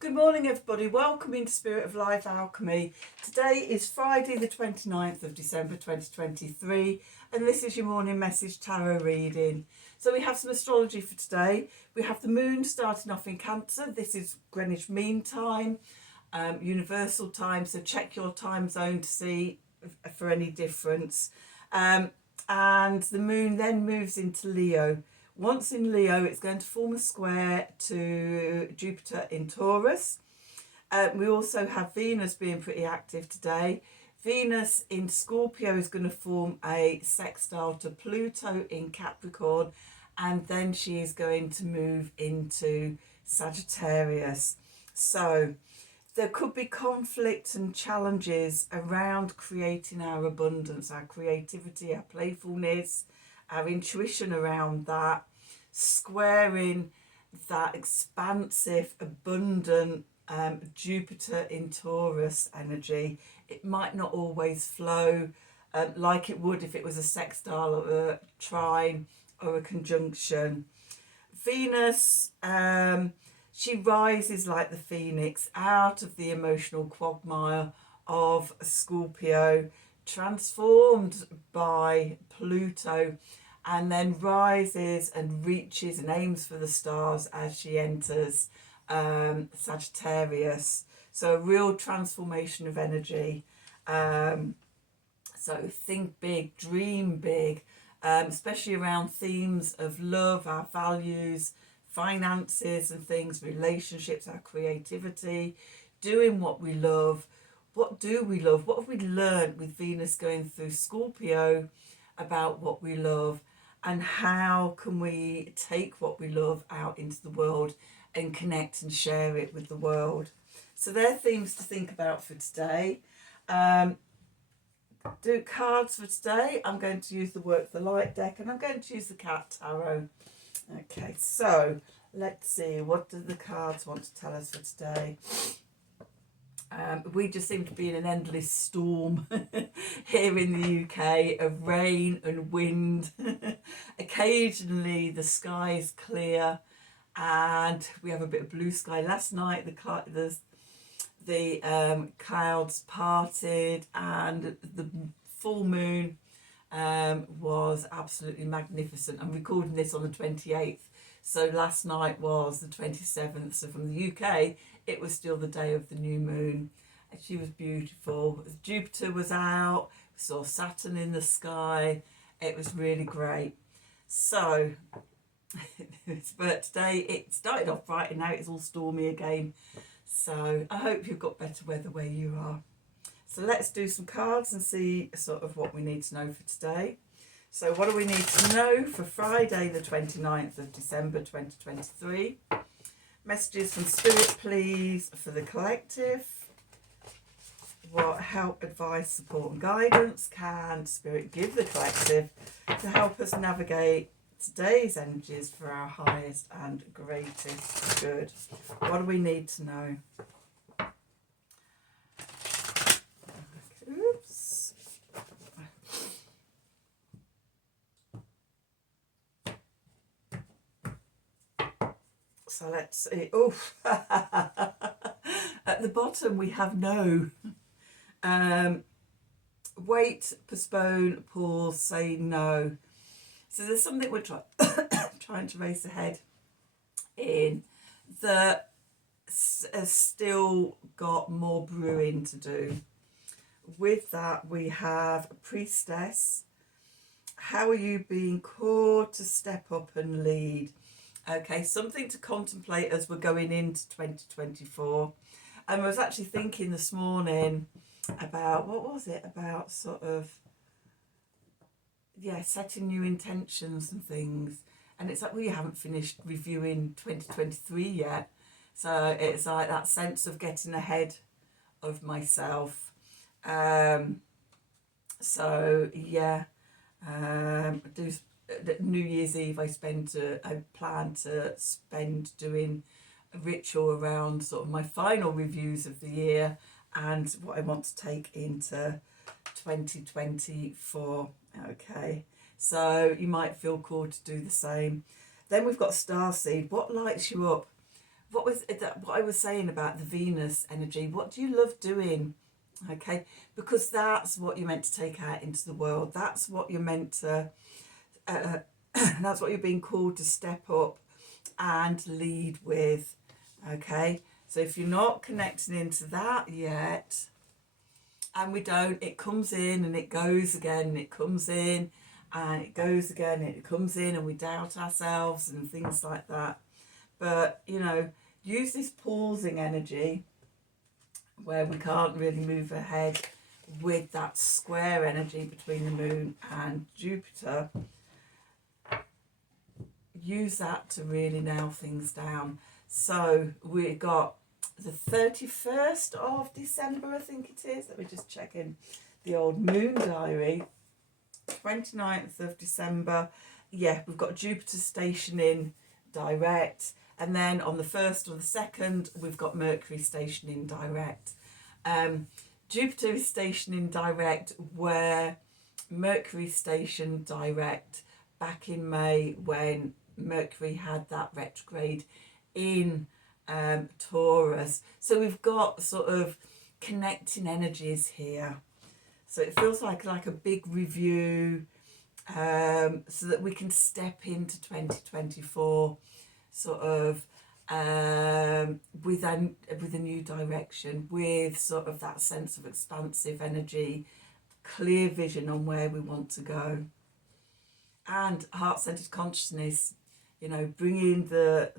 Good morning everybody, welcome into Spirit of Life Alchemy. Today is Friday the 29th of December 2023 and this is your morning message tarot reading. So we have some astrology for today. We have the moon starting off in Cancer. This is Greenwich Mean Time, universal time, so check your time zone to see for any difference. And the moon then moves into Leo. Once in Leo, it's going to form a square to Jupiter in Taurus. We also have Venus being pretty active today. Venus in Scorpio is going to form a sextile to Pluto in Capricorn, and then she is going to move into Sagittarius. So there could be conflict and challenges around creating our abundance, our creativity, our playfulness, our intuition around that, squaring that expansive, abundant Jupiter in Taurus energy. It might not always flow like it would if it was a sextile or a trine or a conjunction. Venus, she rises like the phoenix out of the emotional quagmire of Scorpio, transformed by Pluto, and then rises and reaches and aims for the stars as she enters Sagittarius. So a real transformation of energy. So think big, dream big, especially around themes of love, our values, finances and things, relationships, our creativity, doing what we love. What do we love? What have we learned with Venus going through Scorpio about what we love, and how can we take what we love out into the world and connect and share it with the world? So they're themes to think about for today. Do cards for today. I'm going to use the Work the Light deck, and I'm going to use the Cat Tarot. Okay, so let's see, what do the cards want to tell us for today? We just seem to be in an endless storm here in the UK of rain and wind. Occasionally the sky is clear and we have a bit of blue sky. Last night the clouds parted and the full moon was absolutely magnificent. I'm recording this on the 28th, so last night was the 27th. So from the UK, it was still the day of the new moon, and she was beautiful. Jupiter was out, we saw Saturn in the sky. It was really great. So but today it started off bright and now it's all stormy again. So I hope you've got better weather where you are. So let's do some cards and see sort of what we need to know for today. So what do we need to know for Friday the 29th of December 2023? Messages from Spirit, please, for the collective. What help, advice, support and guidance can Spirit give the collective to help us navigate today's energies for our highest and greatest good? What do we need to know? Oops. So let's see. Oh, at the bottom we have no. Wait, postpone, pause, say no. So there's something we're trying to race ahead in that has still got more brewing to do. With that, we have a priestess. How are you being called to step up and lead? Okay, something to contemplate as we're going into 2024. And I was actually thinking this morning about, what was it? About sort of, setting new intentions and things. And it's like, we haven't finished reviewing 2023 yet. So it's like that sense of getting ahead of myself. New Year's Eve I plan to spend doing a ritual around sort of my final reviews of the year and what I want to take into 2024. Okay, so you might feel called to do the same. Then we've got Starseed. What lights you up? what was it that, what I was saying about the Venus energy? What do you love doing? Okay, because that's what you're meant to take out into the world. That's what you're meant to, that's what you're being called to step up and lead with. Okay, so if you're not connecting into that yet, and we don't, it comes in and it goes again, and it comes in and it goes again, and it comes in, and we doubt ourselves and things like that. But, you know, use this pausing energy where we can't really move ahead with that square energy between the moon and Jupiter. Use that to really nail things down. So we got the 31st of December, I think it is. Let me just check in the old moon diary. 29th of December. Yeah, we've got Jupiter stationing direct. And then on the 1st or the 2nd, we've got Mercury stationing direct. Jupiter is stationing direct where Mercury stationed direct back in May when Mercury had that retrograde in Taurus. So we've got sort of connecting energies here. So it feels like a big review, so that we can step into 2024 sort of with a new direction, with sort of that sense of expansive energy, clear vision on where we want to go, and heart-centered consciousness. You know, bringing the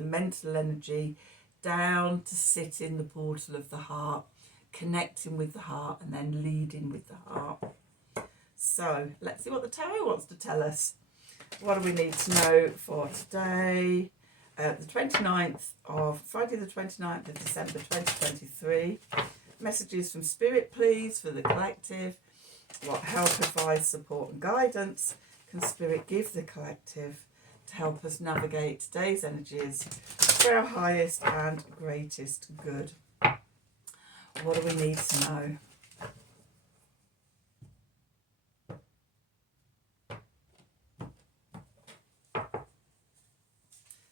mental energy down to sit in the portal of the heart, connecting with the heart, and then leading with the heart. So let's see what the tarot wants to tell us. What do we need to know for today? The 29th of Friday, the 29th of December 2023. Messages from Spirit, please, for the collective. What help, advice, support and guidance can Spirit give the collective to help us navigate today's energies for our highest and greatest good? What do we need to know?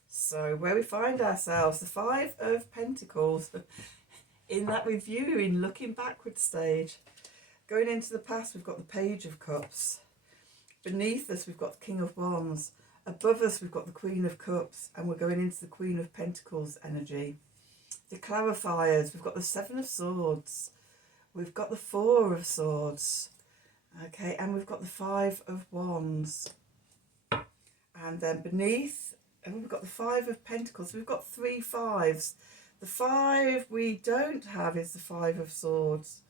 So where we find ourselves, the Five of Pentacles, in that reviewing, looking backward stage. Going into the past, we've got the Page of Cups. Beneath us, we've got the King of Wands. Above us, we've got the Queen of Cups, and we're going into the Queen of Pentacles energy. The clarifiers, we've got the Seven of Swords. We've got the Four of Swords. Okay, and we've got the Five of Wands. And then beneath, we've got the Five of Pentacles. We've got three fives. The five we don't have is the Five of Swords.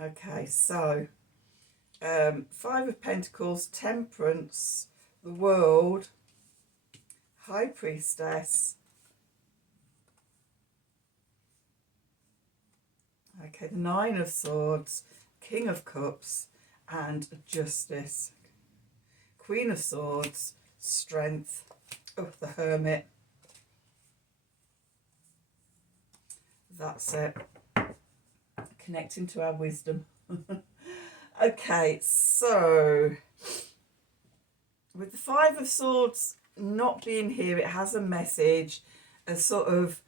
Okay, so Five of Pentacles, Temperance, the World, High Priestess. Okay, the Nine of Swords, King of Cups, and Justice. Queen of Swords, Strength. Oh, the Hermit. That's it. Connecting to our wisdom. Okay, so with the Five of Swords not being here, it has a message, a sort of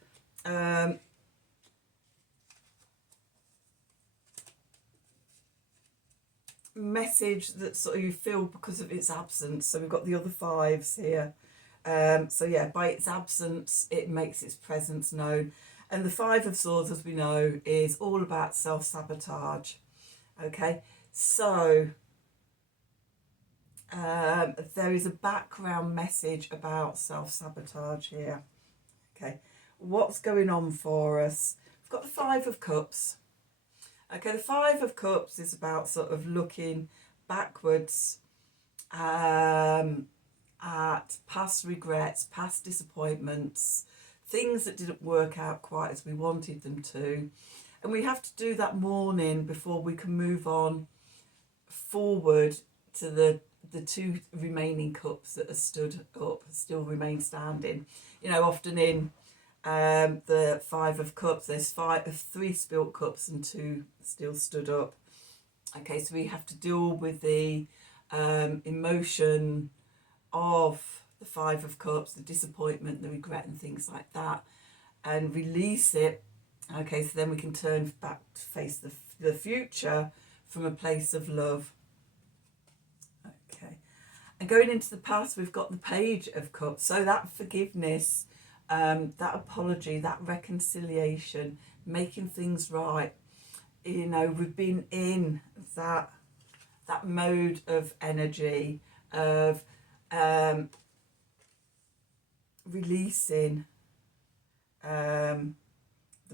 message that sort of you feel because of its absence. So we've got the other fives here. So yeah, by its absence, it makes its presence known. And the Five of Swords, as we know, is all about self-sabotage. Okay, so there is a background message about self-sabotage here. Okay, what's going on for us? We've got the Five of Cups. Okay, the Five of Cups is about sort of looking backwards at past regrets, past disappointments, things that didn't work out quite as we wanted them to. And we have to do that mourning before we can move on forward to the two remaining cups that are stood up, still remain standing. You know, often in the Five of Cups, there's three spilt cups and two still stood up. Okay, so we have to deal with the emotion of the Five of Cups, the disappointment, the regret and things like that, and release it. Okay, so then we can turn back to face the future from a place of love. Okay, and going into the past, we've got the Page of Cups. So that forgiveness, that apology, that reconciliation, making things right. You know, we've been in that mode of energy of releasing the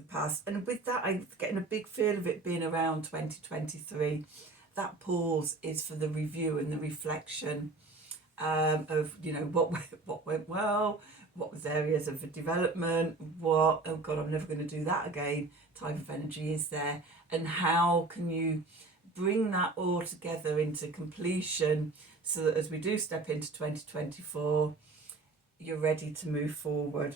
past, and with that I'm getting a big feel of it being around 2023. That pause is for the review and the reflection of, you know, what went well, what was areas of development, what, oh God, I'm never going to do that again type of energy is there, and how can you bring that all together into completion so that as we do step into 2024, you're ready to move forward.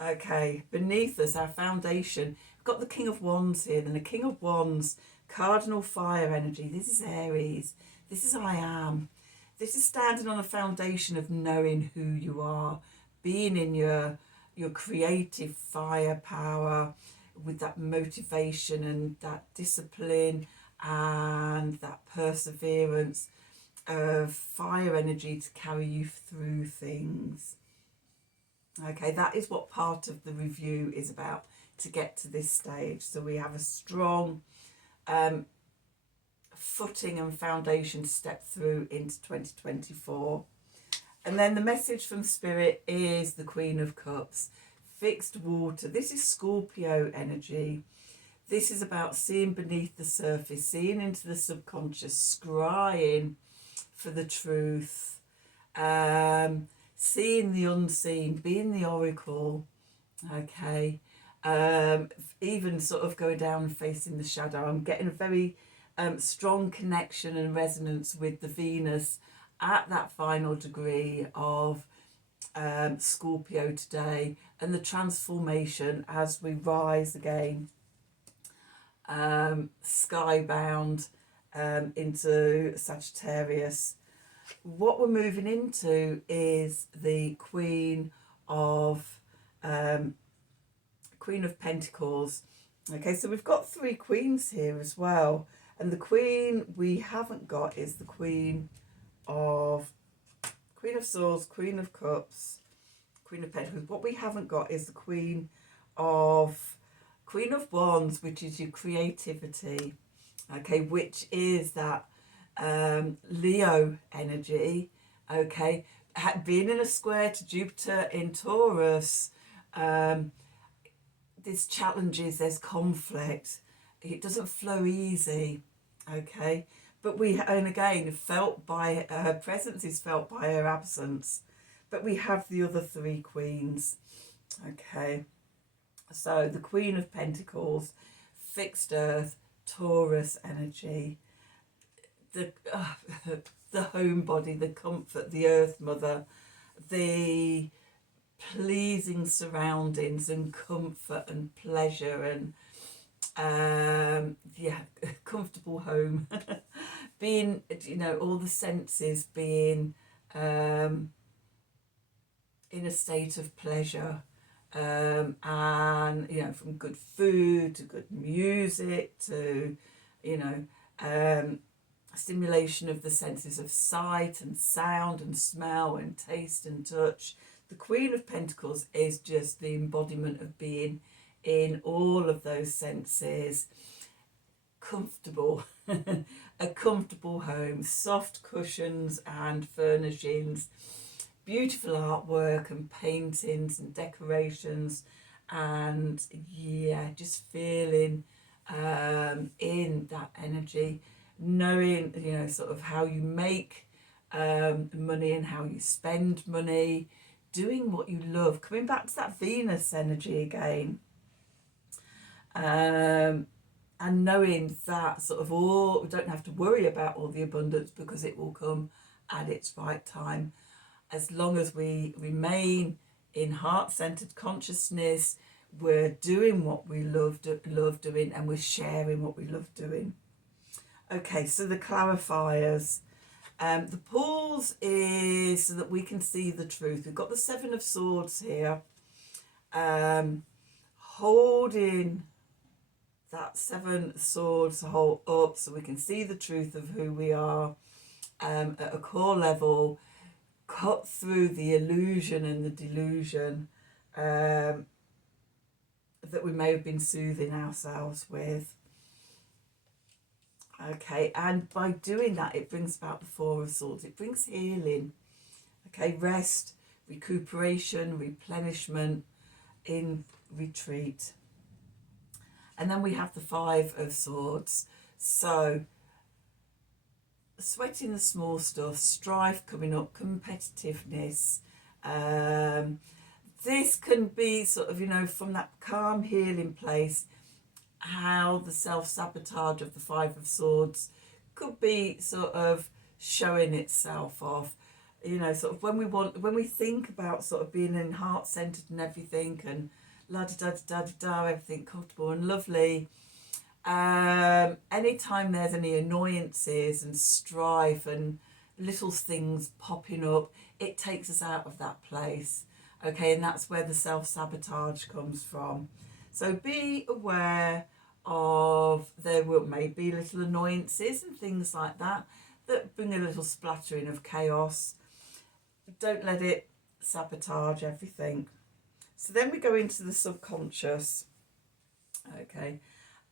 Okay, beneath us, our foundation, we've got the King of Wands here, and the King of Wands, cardinal fire energy. This is Aries. This is I am. This is standing on a foundation of knowing who you are, being in your creative firepower with that motivation and that discipline and that perseverance of fire energy to carry you through things. Okay, that is what part of the review is about, to get to this stage. So we have a strong footing and foundation to step through into 2024. And then the message from Spirit is the Queen of Cups, fixed water. This is Scorpio energy. This is about seeing beneath the surface, seeing into the subconscious, scrying for the truth, seeing the unseen, being the oracle. Okay, even sort of go down and facing the shadow. I'm getting a very strong connection and resonance with the Venus at that final degree of Scorpio today, and the transformation as we rise again, skybound into Sagittarius. What we're moving into is the Queen of Pentacles. Okay, so we've got three queens here as well, and the queen we haven't got is the Queen of Swords, Queen of Cups, Queen of Pentacles. What we haven't got is the Queen of Wands, which is your creativity. Okay, which is that Leo energy. Okay, being in a square to Jupiter in Taurus, there's challenges, there's conflict, it doesn't flow easy. Okay, but and again, felt by her presence is felt by her absence. But we have the other three queens. Okay, so the Queen of Pentacles, fixed earth, Taurus energy, the home body, the comfort, the earth mother, the pleasing surroundings and comfort and pleasure and comfortable home. Being, you know, all the senses being in a state of pleasure, and, you know, from good food to good music to, you know, stimulation of the senses of sight and sound and smell and taste and touch. The Queen of Pentacles is just the embodiment of being in all of those senses. Comfortable, a comfortable home, soft cushions and furnishings, beautiful artwork and paintings and decorations, and yeah, just feeling in that energy, knowing, you know, sort of how you make money and how you spend money, doing what you love, coming back to that Venus energy again, and knowing that sort of we don't have to worry about all the abundance because it will come at its right time, as long as we remain in heart-centered consciousness. We're doing what we love doing, and we're sharing what we love doing. Okay, so the clarifiers. The pause is so that we can see the truth. We've got the Seven of Swords here, holding that Seven Swords hold up so we can see the truth of who we are at a core level, cut through the illusion and the delusion that we may have been soothing ourselves with. Okay, and by doing that, it brings about the Four of Swords. It brings healing, okay, rest, recuperation, replenishment in retreat. And then we have the Five of Swords. So, sweating the small stuff, strife coming up, competitiveness. This can be sort of, you know, from that calm, healing place, how the self-sabotage of the Five of Swords could be sort of showing itself off. You know, sort of when we think about sort of being in heart-centered and everything, and la-da-da-da-da-da, everything comfortable and lovely, anytime there's any annoyances and strife and little things popping up, it takes us out of that place. Okay, and that's where the self-sabotage comes from. So be aware of, there may be little annoyances and things like that that bring a little splattering of chaos. Don't let it sabotage everything. So then we go into the subconscious, okay,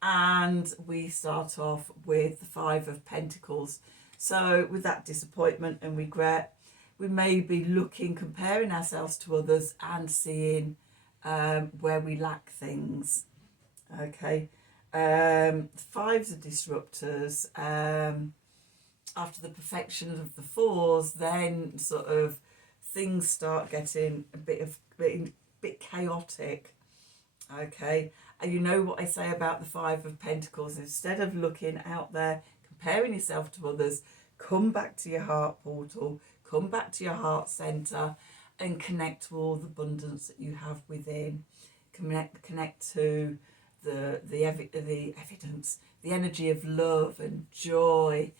and we start off with the Five of Pentacles. So with that disappointment and regret, we may be looking, comparing ourselves to others and seeing where we lack things. Okay, fives are disruptors. After the perfection of the fours, then sort of things start getting a bit chaotic. Okay, and you know what I say about the Five of Pentacles? Instead of looking out there, comparing yourself to others, come back to your heart portal, come back to your heart center, and connect to all the abundance that you have within. Connect to the evidence, the energy of love and joy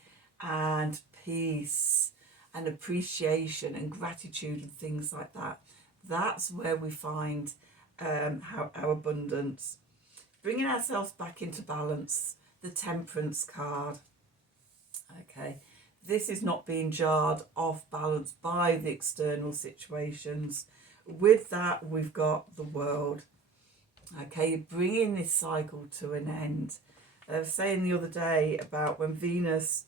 and peace and appreciation and gratitude and things like that. That's where we find our abundance. Bringing ourselves back into balance, the Temperance card. Okay, this is not being jarred off balance by the external situations. With that, we've got the World. Okay, bringing this cycle to an end. I was saying the other day about when Venus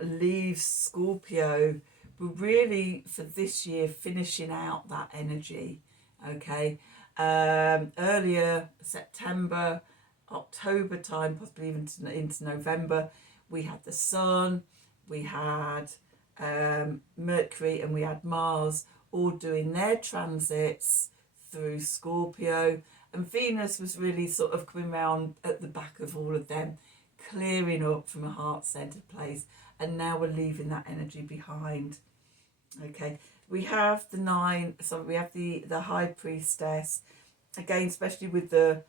leaves Scorpio, we're really for this year finishing out that energy. Okay, earlier September, October time, possibly even into November, we had the Sun, we had Mercury, and we had Mars all doing their transits through Scorpio, and Venus was really sort of coming around at the back of all of them, clearing up from a heart-centered place, and now we're leaving that energy behind. Okay, we have the we have the High Priestess, again, especially with the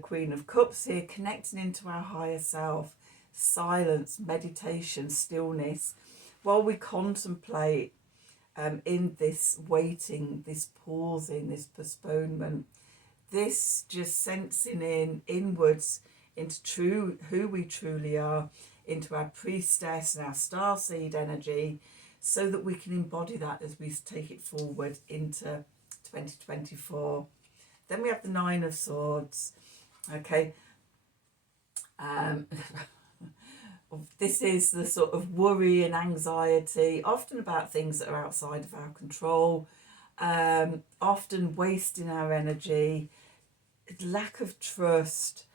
Queen of Cups here, connecting into our higher self, silence, meditation, stillness, while we contemplate in this waiting, this pausing, this postponement, this just sensing inwards into who we truly are, into our priestess and our starseed energy, so that we can embody that as we take it forward into 2024. Then we have the Nine of Swords. Okay, this is the sort of worry and anxiety, often about things that are outside of our control, often wasting our energy, lack of trust,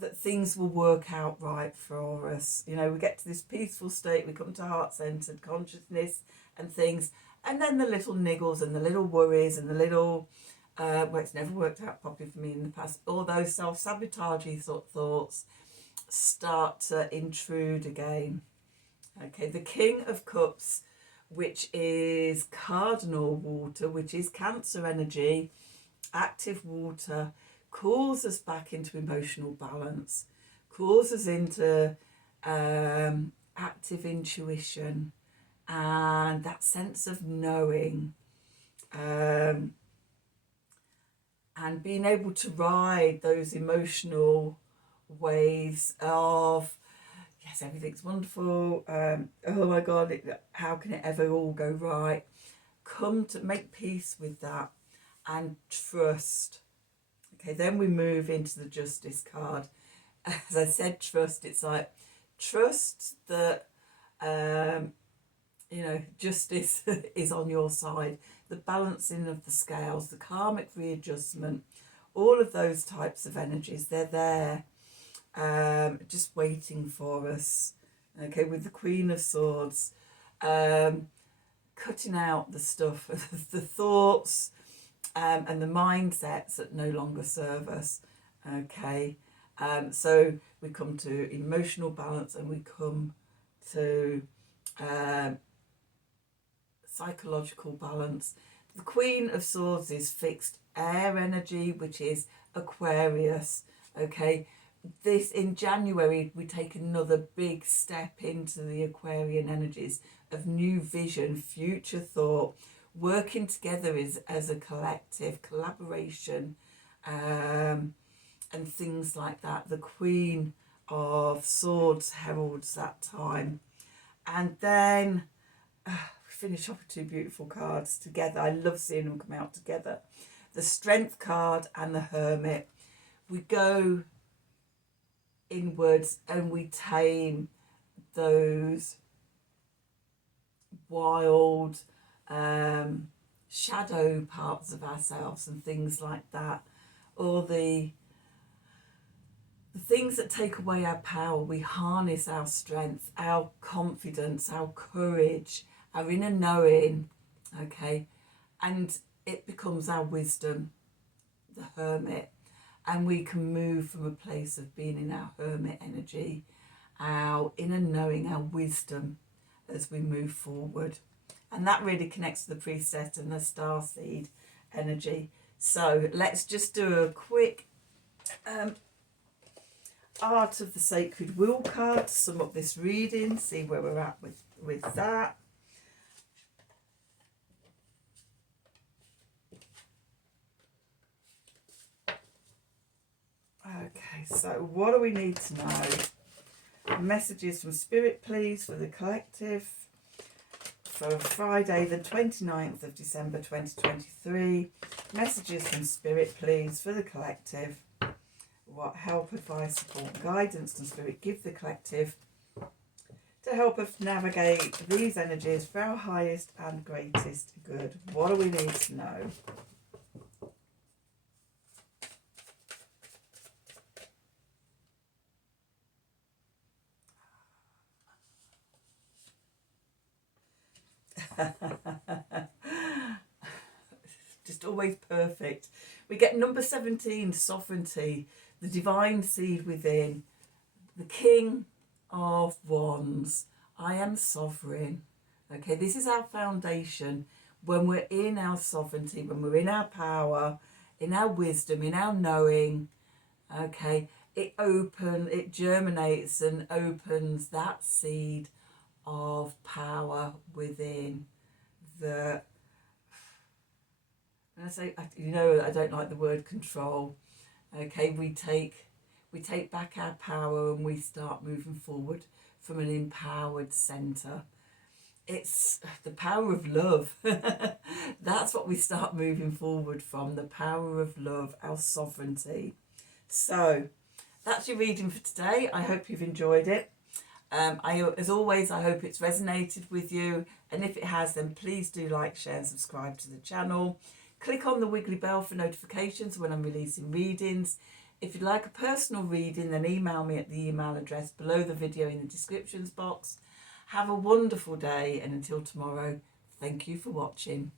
that things will work out right for us. You know, we get to this peaceful state, we come to heart-centered consciousness and things, and then the little niggles and the little worries and the little, well, it's never worked out properly for me in the past, all those self-sabotaging thoughts start to intrude again. Okay, the King of Cups, which is cardinal water, which is Cancer energy, active water, calls us back into emotional balance, calls us into active intuition, and that sense of knowing, and being able to ride those emotional waves of, yes, everything's wonderful, oh my God, how can it ever all go right? Come to make peace with that and trust. Okay, then we move into the Justice card. As I said, trust, it's like, trust that, you know, justice is on your side, the balancing of the scales, the karmic readjustment, all of those types of energies, they're there, just waiting for us. Okay, with the Queen of Swords, cutting out the stuff, the thoughts, and the mindsets that no longer serve us. Okay, so we come to emotional balance, and we come to psychological balance. The Queen of Swords is fixed air energy, which is Aquarius. Okay, this in January we take another big step into the Aquarian energies of new vision, future thought, working together as a collective, collaboration, and things like that. The Queen of Swords heralds that time. And then we finish off with two beautiful cards together. I love seeing them come out together. The Strength card and the Hermit. We go inwards and we tame those wild shadow parts of ourselves and things like that, or the things that take away our power. We harness our strength, our confidence, our courage, our inner knowing, okay, and it becomes our wisdom, the Hermit, and we can move from a place of being in our Hermit energy, our inner knowing, our wisdom, as we move forward. And that really connects to the Priestess and the Starseed energy. So let's just do a quick Art of the Sacred Wheel card to sum up this reading, see where we're at with that. Okay, so what do we need to know? Messages from Spirit, please, for the collective for Friday the 29th of December 2023. Messages from Spirit, please, for the collective. What help, advice, support, guidance can Spirit give the collective to help us navigate these energies for our highest and greatest good? What do we need to know? Just always perfect. We get number 17, sovereignty, the divine seed within, the King of Wands. I am sovereign. Okay, this is our foundation. When we're in our sovereignty, when we're in our power, in our wisdom, in our knowing, okay, it germinates and opens that seed of power within. The, and I say, you know, I don't like the word control. Okay, we take back our power and we start moving forward from an empowered centre. It's the power of love. That's what we start moving forward from, the power of love, our sovereignty. So that's your reading for today. I hope you've enjoyed it. As always, I hope it's resonated with you, and if it has, then please do like, share and subscribe to the channel. Click on the wiggly bell for notifications when I'm releasing readings. If you'd like a personal reading, then email me at the email address below the video in the descriptions box. Have a wonderful day, and until tomorrow, thank you for watching.